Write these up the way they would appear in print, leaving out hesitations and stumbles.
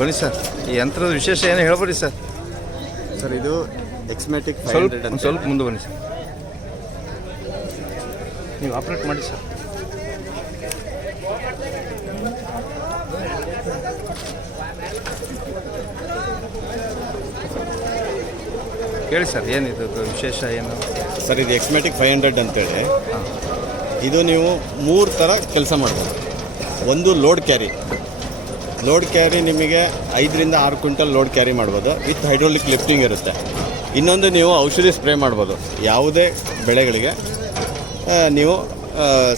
ಬನ್ನಿ ಸರ್, ಈ ಯಂತ್ರದ ವಿಶೇಷ ಏನು ಹೇಳ್ಬಿಡಿ ಸರ್. ಸರ್ ಇದು ಎಕ್ಸ್ಮ್ಯಾಟಿಕ್ ಸ್ವಲ್ಪ ಮುಂದೆ ಬನ್ನಿ ಸರ್, ನೀವು ಆಪ್ರೇಟ್ ಮಾಡಿ ಸರ್. ಹೇಳಿ ಸರ್, ಏನಿದು ವಿಶೇಷ ಏನು ಸರ್? ಇದು ಎಕ್ಸ್ಮ್ಯಾಟಿಕ್ 500 ಅಂತೇಳಿ. ಇದು ನೀವು 3 ಥರ ಕೆಲಸ ಮಾಡ್ಬೋದು. ಒಂದು ಲೋಡ್ ಕ್ಯಾರಿ ನಿಮಗೆ 5 ರಿಂದ 6 ಕ್ವಿಂಟಲ್ ಲೋಡ್ ಕ್ಯಾರಿ ಮಾಡ್ಬೋದು, ವಿತ್ ಹೈಡ್ರೋಲಿಕ್ ಲಿಫ್ಟಿಂಗ್ ಇರುತ್ತೆ. ಇನ್ನೊಂದು ನೀವು ಔಷಧಿ ಸ್ಪ್ರೇ ಮಾಡ್ಬೋದು, ಯಾವುದೇ ಬೆಳೆಗಳಿಗೆ ನೀವು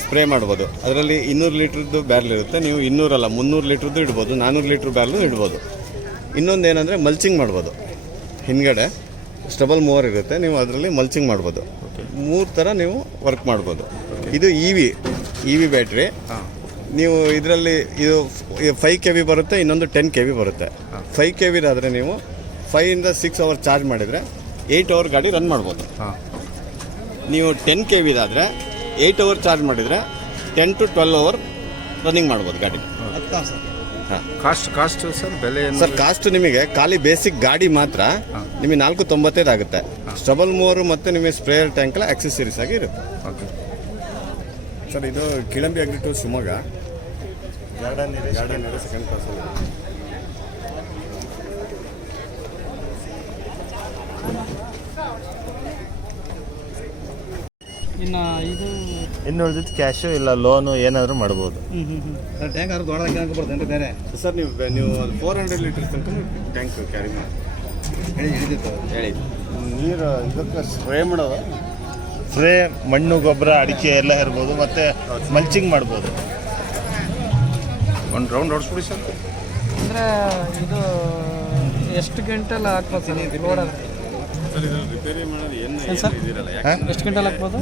ಸ್ಪ್ರೇ ಮಾಡ್ಬೋದು. ಅದರಲ್ಲಿ 200 ಲೀಟ್ರದ್ದು ಬ್ಯಾರ್ಲ್ ಇರುತ್ತೆ, ನೀವು 200 ಅಲ್ಲ 300 ಲೀಟ್ರದ್ದು ಇಡ್ಬೋದು, 400 ಲೀಟ್ರ್ ಬ್ಯಾರ್ಲು ಇಡ್ಬೋದು. ಇನ್ನೊಂದು ಏನಂದರೆ ಮಲ್ಚಿಂಗ್ ಮಾಡ್ಬೋದು. ಹಿಂದ್ಗಡೆ ಸ್ಟಬಲ್ ಮೂವರ್ ಇರುತ್ತೆ, ನೀವು ಅದರಲ್ಲಿ ಮಲ್ಚಿಂಗ್ ಮಾಡ್ಬೋದು. 3 ಥರ ನೀವು ವರ್ಕ್ ಮಾಡ್ಬೋದು. ಇದು ಇ ವಿ ಬ್ಯಾಟ್ರಿ. ನೀವು ಇದರಲ್ಲಿ ಇದು 5 kV ಬರುತ್ತೆ, ಇನ್ನೊಂದು 10 kV ಬರುತ್ತೆ. 5 kVದಾದರೆ ನೀವು 5 ಇಂದ 6 ಅವರ್ ಚಾರ್ಜ್ ಮಾಡಿದರೆ 8 ಅವರ್ ಗಾಡಿ ರನ್ ಮಾಡ್ಬೋದು. ನೀವು 10 kVದಾದರೆ 8 ಅವರ್ ಚಾರ್ಜ್ ಮಾಡಿದರೆ 10 to 12 ಅವರ್ ರನ್ನಿಂಗ್ ಮಾಡ್ಬೋದು ಗಾಡಿ. ಕಾಸ್ಟ್ ಸರ್, ಬೆಲೆ ಸರ್? ಕಾಸ್ಟ್ ನಿಮಗೆ ಖಾಲಿ ಬೇಸಿಕ್ ಗಾಡಿ ಮಾತ್ರ ನಿಮಗೆ 495 ಆಗುತ್ತೆ. ಸ್ಟಬಲ್ ಮೂವರು ಮತ್ತು ನಿಮಗೆ ಸ್ಪ್ರೇಯರ್ ಟ್ಯಾಂಕ್ ಎಲ್ಲ ಆಕ್ಸೆಸರೀಸ್ ಆಗಿ ಇರುತ್ತೆ. ಓಕೆ ಸರ್, ಇದು Kilambi agri to Shivamogga garden second class. ಇನ್ನು ಉಳಿದಿದ್ದು ಕ್ಯಾಶು ಇಲ್ಲ ಲೋನು ಏನಾದರೂ ಮಾಡ್ಬೋದು. ಟ್ಯಾಂಕ್ ಆದ್ರೂ ದೊಡ್ಡದಾಗಿ ಬರ್ತೇನೆ ಬೇರೆ ಸರ್. ನೀವು 400 ಲೀಟರ್ ತನಕ ಟ್ಯಾಂಕ್ ಕ್ಯಾರಿ ಮಾಡಿ ಹೇಳಿ. ನೀರು ಇದಕ್ಕೆ ಸ್ಪ್ರೇ ಮಾಡೋದು, ಸ್ಪ್ರೇ ಮಣ್ಣು ಗೊಬ್ಬರ ಅಡಿಕೆ ಎಲ್ಲ ಇರ್ಬೋದು, ಮತ್ತು ಮಲ್ಚಿಂಗ್ ಮಾಡ್ಬೋದು. ಒಂದು ರೌಂಡ್ ಹೊಡ್ಸ್ಬಿಡಿ ಸರ್. ಅಂದರೆ ಇದು ಎಷ್ಟು ಗಂಟೆಲ್ಲ ಹಾಕ್ಬೋದು ನೋಡೋದು ಸರ್? ಇದು ರಿಪೇರಿ ಮಾಡೋದು ಎಷ್ಟು ಗಂಟೆಲ್ಲ ಹಾಕ್ಬೋದು?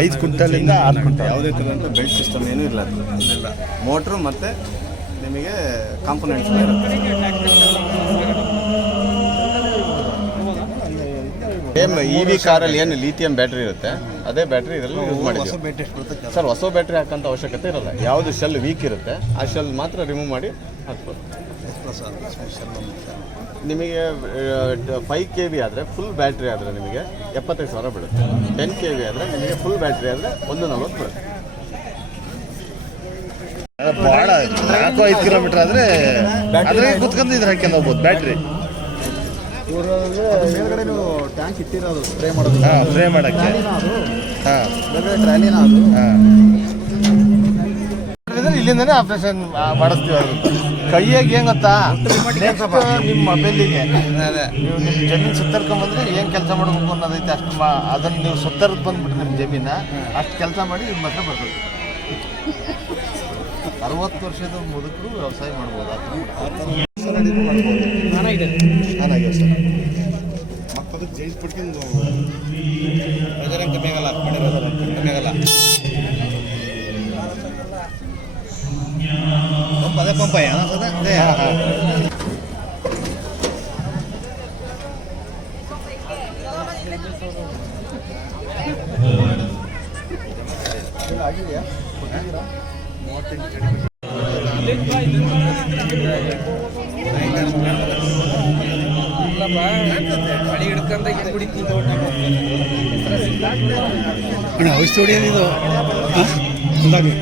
5 ಕ್ವಿಂಟಲಿಂದ 6 ಕ್ವಿಂಟಲ್. ಯಾವುದೇ ಥರದಂಥ ಬೆಲ್ಟ್ ಸಿಸ್ಟಮ್ ಏನೂ ಇಲ್ಲ. ಮೋಟ್ರು ಮತ್ತು ನಿಮಗೆ ಕಾಂಪೊನೆಂಟ್ಸ್ ಸೇಮ್ ಇ ವಿ ಕಾರಲ್ಲಿ ಏನು ಲಿಥಿಯಂ ಬ್ಯಾಟ್ರಿ ಇರುತ್ತೆ, ಅದೇ ಬ್ಯಾಟ್ರಿ ಇದರಲ್ಲಿ ಯೂಸ್ ಮಾಡಿದ್ದೀವಿ ಸರ್. ಹೊಸ ಬ್ಯಾಟ್ರಿ ಹಾಕೋಂಥ ಅವಶ್ಯಕತೆ ಇರಲ್ಲ. ಯಾವುದು ಶೆಲ್ ವೀಕ್ ಇರುತ್ತೆ ಆ ಶೆಲ್ ಮಾತ್ರ ರಿಮೂವ್ ಮಾಡಿ ಹಾಕ್ಬೋದು. ನಿಮಗೆ 5 kV ಆದರೆ ಫುಲ್ ಬ್ಯಾಟ್ರಿ ಆದರೆ ನಿಮಗೆ 75,000 ಬೀಳುತ್ತೆ. 10 kV ಆದರೆ ನಿಮಗೆ ಫುಲ್ ಬ್ಯಾಟ್ರಿ ಆದರೆ 140 ಬೀಳುತ್ತೆ. ಭಾಳ 4-5 ಕಿಲೋಮೀಟರ್ ಆದರೆ ಅದ್ರಾಗೆ ಕುತ್ಕೊಂಡು ಇದ್ರೆ ಹಾಕ್ಕೊಂಡು ಹೋಗ್ಬೋದು ಬ್ಯಾಟ್ರಿ. ಮೇಲ್ಗಡೆ ನೀವು ಟ್ಯಾಂಕ್ ಇಟ್ಟಿರೋದು ಸ್ಪ್ರೇ ಮಾಡೋದು. ಸ್ಪ್ರೇ ಮಾಡೋಕ್ಕೆ ಟ್ರಾಲಿನ ಅದು. ಇಲ್ಲಿಂದನೇ ಆಪ್ರೇಷನ್ ಮಾಡಿಸ್ತೀವಿ. ಅದು ಕೈಯಾಗಿ ಏನು ಗೊತ್ತಾ, ನಿಮ್ಮ ಮೊಬೈಲಿಗೆ ನೀವು ನಿಮ್ಮ ಜಮೀನು ಸುತ್ತರ್ಕೊಂಬಂದ್ರೆ ಏನು ಕೆಲಸ ಮಾಡಬೇಕು ಅನ್ನೋದೈತೆ ಅಷ್ಟು ಅದನ್ನು ನೀವು ಸುತ್ತರ್ದು ಬಂದ್ಬಿಟ್ರೆ ನಿಮ್ಮ ಜಮೀನ ಅಷ್ಟು ಕೆಲಸ ಮಾಡಿ ನಿಮ್ಮ ಹತ್ರ ಬರ್ತದೆ. 60 ವರ್ಷದ ಮುದುಕರು ವ್ಯವಸಾಯ ಮಾಡ್ಬೋದು. ಚೆನ್ನಾಗಿದೆ ಸರ್. ಮಕ್ಕಳು ಜೈಸ್ ಪಡ್ಕೊಂಡು ಪ್ರೆಜರ್ ಕಮ್ಮಿ ಆಗಲ್ಲ, ಕಮ್ಮಿ ಆಗಲ್ಲ. ಅದೇ ಪಂಪ ಆಗಿದೆಯಾ? ಔಷಧಿ ಹೊಡೆಯೋದು ಅಂದಾಗಿ